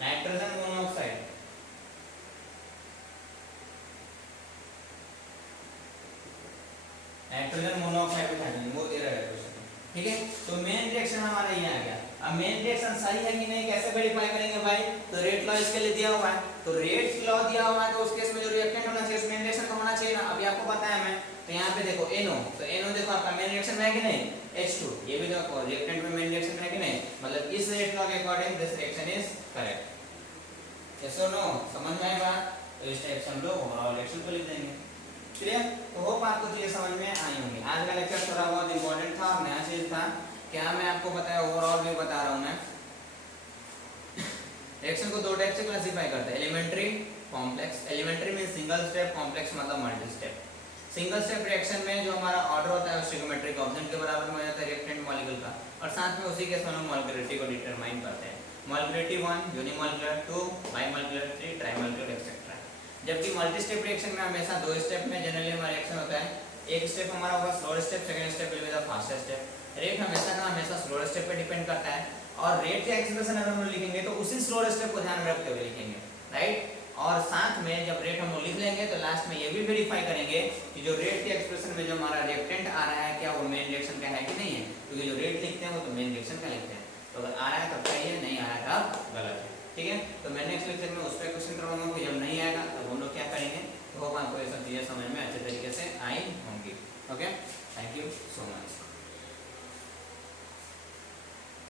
नाइट्रोजन मोनोऑक्साइड, नाइट्रोजन मोनोऑक्साइड को ध्यान वो एरर है क्वेश्चन में, ठीक है। तो मेन रिएक्शन हमारा ये आ गया। अब मेन रिएक्शन सही है कि नहीं कैसे वेरीफाई करेंगे भाई, तो रेट लॉ इसके लिए दिया हुआ है। तो रेट लॉ दिया हुआ है तो उस केस में जो रिएक्टेंट होना चाहिए उसमें आपको बताया मैं। तो यहाँ पे देखो NO, तो NO देखो आपका मेन रिएक्शन में है कि नहीं, H2, ये भी देखो रिएक्टेंट में मेन रिएक्शन में है कि नहीं, मतलब इस रेट लॉ के according this reaction is correct. Yes और नो, समझ में आएगा? तो इस टाइप से हम लोग ओवरऑल रिएक्शन को लिख देंगे। क्लियर? तो होप आपको चीजें समझ में आई होंगी। आज का लेक्चर थोड़ा बहुत इंपॉर्टेंट था और नया चीज था, क्या मैं आपको बताया ओवरऑल भी बता रहा हूँ मैं। रिएक्शन को दो टाइप से क्लासिफाई करते हैं, elementary, complex. Elementary means single step, complex मतलब multi step. Single step reaction में जो हमारा ऑर्डर होता है स्टियोमेट्री ऑब्जेक्ट के बराबर में हो जाता है रिएक्टेंट मॉलिक्यूल का, और साथ में उसी के साथ हम मॉलिक्यूलरिटी को डिटरमाइन करते हैं। Molecularity 1 unimolecular, 2 bimolecular, 3 trimolecular etcetera. जबकि मल्टी स्टेप रिएक्शन में हमेशा दो स्टेप में जनरली हमारा रिएक्शन होता है। एक स्टेप हमारा होगा slow step, second step will be the faster step. Rate हमेशा का हमेशा स्लो स्टेप पे डिपेंड करता है, और रेट के एक्सप्रेशन अगर हम लिखेंगे तो उसी स्लो स्टेप को ध्यान में रखते हुए लिखेंगे, राइट। और साथ में जब रेट हम लोग लिख लेंगे तो लास्ट में ये भी वेरीफाई करेंगे कि जो रेट के एक्सप्रेशन में जो हमारा रिएक्टेंट आ रहा है क्या वो मेन रिएक्शन का है कि नहीं है, क्योंकि जो रेट लिखते हैं वो तो मेन रिएक्शन का लिखते हैं। तो अगर आ रहा है तब सही है, नहीं आ रहा है तब गलत है, ठीक है। तो मैं नेक्स्ट लेक्चर में उस पर क्वेश्चन करवाऊंगा कि जब नहीं आएगा तो हम लोग क्या करेंगे। तो होप आपको ये सब चीज़ें समझ में अच्छे तरीके से आई होंगी। Okay, thank you so much.